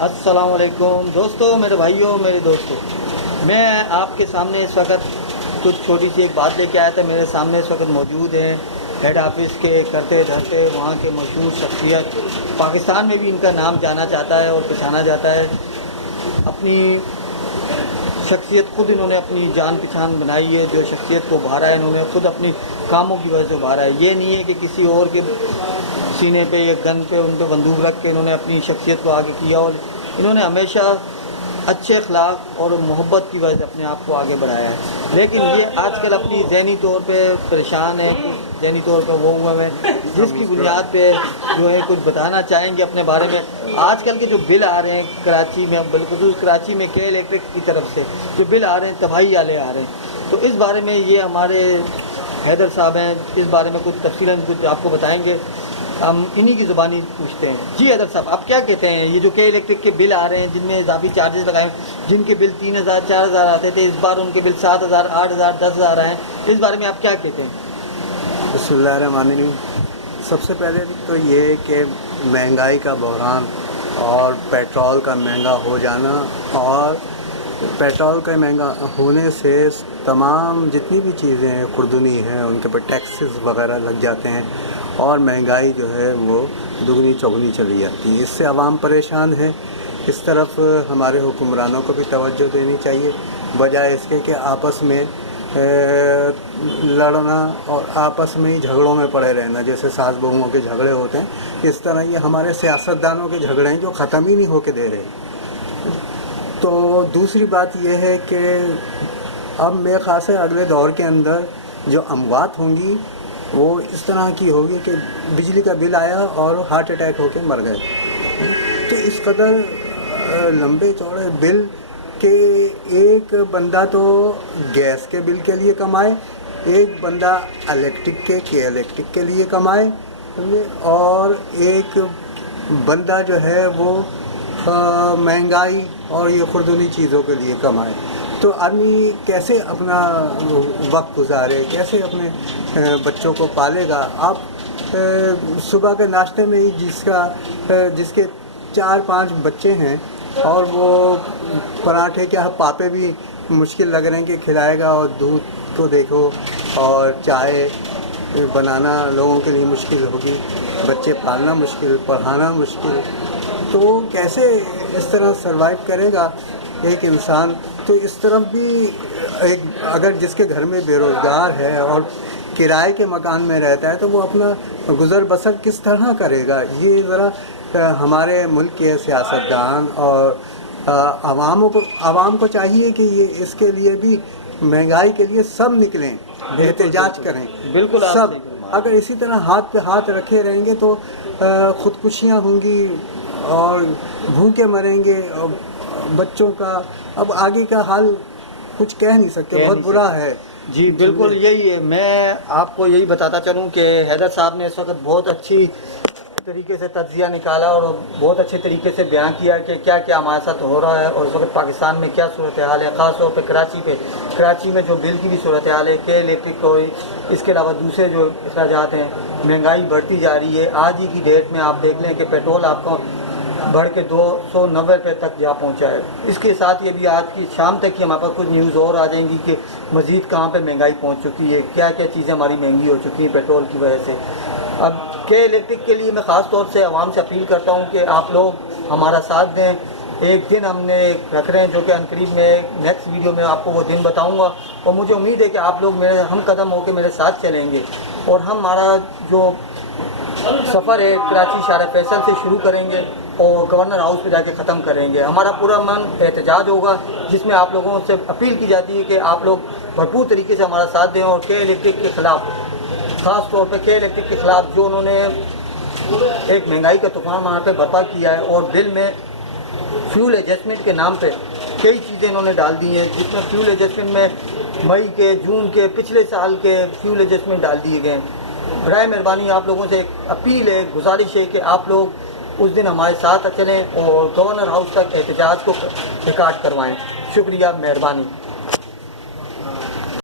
अस्सलाम वालेकुम दोस्तों, मेरे भाइयों, मेरे दोस्तों, मैं आपके सामने इस वक्त कुछ छोटी सी एक बात लेके आया था। मेरे सामने इस वक्त मौजूद हैं हेड ऑफिस के करते धरते वहाँ के मशहूर शख्सियत, पाकिस्तान में भी इनका नाम जाना जाता है और पहचाना जाता है। अपनी शख्सियत खुद इन्होंने अपनी जान पहचान बनाई है। जो शख्सियत को उभारा है इन्होंने खुद अपनी कामों की वजह से उभारा है। ये नहीं है कि किसी और के सीने पे या गन पे उन पर बंदूक रख के इन्होंने अपनी शख्सियत को आगे किया, और इन्होंने हमेशा अच्छे अखलाक और मोहब्बत की वजह से अपने आप को आगे बढ़ाया है। लेकिन ये आजकल अपनी ज़हनी तौर पे परेशान है, ज़हनी तौर पे वो हुए हैं, जिसकी बुनियाद पे जो है कुछ बताना चाहेंगे अपने बारे में। आजकल के जो बिल आ रहे हैं कराची में, बिल्कुल कराची में के इलेक्ट्रिक की तरफ से जो बिल आ रहे हैं तबाही वाले आ रहे हैं, तो इस बारे में ये हमारे हैदर साहब हैं, इस बारे में कुछ तफसीलन कुछ आपको बताएंगे। हम इन्हीं की ज़ुबानी पूछते हैं। जी हैदर साहब, आप क्या कहते हैं? ये जो के इलेक्ट्रिक के बिल आ रहे हैं जिनमें इजाफी चार्जेस लगाए, जिनके बिल 3000 4000 आते थे, इस बार उनके बिल 7000 8000 10000 आए, इस बारे में आप क्या कहते हैं? बिस्मिल्लाहिर्रहमानिर्रहीम। सबसे पहले तो ये कि महंगाई का बहरान और पेट्रोल का महंगा हो जाना, और पेट्रोल का महंगा होने से तमाम जितनी भी चीज़ें हैं खुर्दनी हैं उनके पर टैक्सेस वगैरह लग जाते हैं, और महंगाई जो है वो दुगनी चौगनी चली जाती है। इससे आवाम परेशान है। इस तरफ हमारे हुक्मरानों को भी तवज्जो देनी चाहिए, बजाय इसके कि आपस में लड़ना और आपस में ही झगड़ों में पड़े रहना। जैसे सास बहुओं के झगड़े होते हैं, इस तरह ये हमारे सियासतदानों के झगड़े हैं जो ख़त्म ही नहीं होके दे रहे। तो दूसरी बात यह है कि अब मेरे ख़्याल से अगले दौर के अंदर जो अमवात होंगी वो इस तरह की होगी कि बिजली का बिल आया और हार्ट अटैक होकर मर गए। तो इस कदर लंबे चौड़े बिल के एक बंदा तो गैस के बिल के लिए कमाए, एक बंदा इलेक्ट्रिक के लिए कमाए, और एक बंदा जो है वो महंगाई और ये खुर्दनी चीज़ों के लिए कमाए। तो आदमी कैसे अपना वक्त गुजारे, कैसे अपने बच्चों को पालेगा? आप सुबह के नाश्ते में ही जिसके 4-5 बच्चे हैं और वो पराठे के पापे भी मुश्किल लग रहे हैं कि खिलाएगा, और दूध को देखो और चाय बनाना लोगों के लिए मुश्किल होगी, बच्चे पालना मुश्किल, पढ़ाना मुश्किल, तो कैसे इस तरह सर्वाइव करेगा एक इंसान? तो इस तरफ भी एक अगर जिसके घर में बेरोज़गार है और किराए के मकान में रहता है तो वो अपना गुज़र बसर किस तरह करेगा? ये ज़रा हमारे मुल्क के सियासतदान और आवाम को चाहिए कि ये इसके लिए भी महंगाई के लिए सब निकलें, एहतजाज करें। बिल्कुल सब अगर इसी तरह हाथ पे हाथ रखे रहेंगे तो ख़ुदकुशियाँ होंगी और भूखे मरेंगे, और बच्चों का अब आगे का हाल कुछ कह नहीं सकते, बहुत बुरा है। जी बिल्कुल यही है। मैं आपको यही बताता चलूँ कि हैदर साहब ने इस वक्त बहुत अच्छी तरीके से तज्जिया निकाला और बहुत अच्छे तरीके से बयान किया कि क्या क्या हमारे साथ हो रहा है और इस वक्त पाकिस्तान में क्या सूरत हाल है। ख़ास तौर पर कराची में जो बिल की भी सूरत हाल है, के इलेक्ट्रिक को, इसके अलावा दूसरे जो अखराजात हैं, महंगाई बढ़ती जा रही है। आज ही की डेट में आप देख लें कि पेट्रोल आपको बढ़ के 290 रुपये तक जा पहुंचा है। इसके साथ ये भी आज की शाम तक की हमारे पास कुछ न्यूज़ और आ जाएंगी कि मज़ीद कहाँ पे महंगाई पहुंच चुकी है, क्या क्या चीज़ें हमारी महंगी हो चुकी हैं पेट्रोल की वजह से। अब के इलेक्ट्रिक के लिए मैं ख़ास तौर से आवाम से अपील करता हूँ कि आप लोग हमारा साथ दें। एक दिन हमने रख रहे हैं जो कि अनकरीब में नेक्स्ट वीडियो में आपको वो दिन बताऊँगा, और मुझे उम्मीद है कि आप लोग मेरे हम कदम होकर मेरे साथ चलेंगे और हमारा जो सफ़र है कराची शारा फैसल से शुरू करेंगे और गवर्नर हाउस पे जाके ख़त्म करेंगे। हमारा पूरा मन एहतजाज होगा, जिसमें आप लोगों से अपील की जाती है कि आप लोग भरपूर तरीके से हमारा साथ दें और के इलेक्ट्रिक के ख़िलाफ़, ख़ास तौर पे के इलेक्ट्रिक के ख़िलाफ़ जो उन्होंने एक महंगाई का तूफ़ान वहाँ पे बर्पा किया है, और बिल में फ्यूल एडजस्टमेंट के नाम पे कई चीज़ें इन्होंने डाल दी हैं, जिसमें फ्यूल एडजस्टमेंट में मई के, जून के, पिछले साल के फ्यूल एडजस्टमेंट डाल दिए गए। बराए मेहरबानी आप लोगों से एक अपील है, गुजारिश है कि आप लोग उस दिन हमारे साथ चलें और गवर्नर हाउस तक एहतजाज को रिकॉर्ड करवाएं। शुक्रिया, मेहरबानी।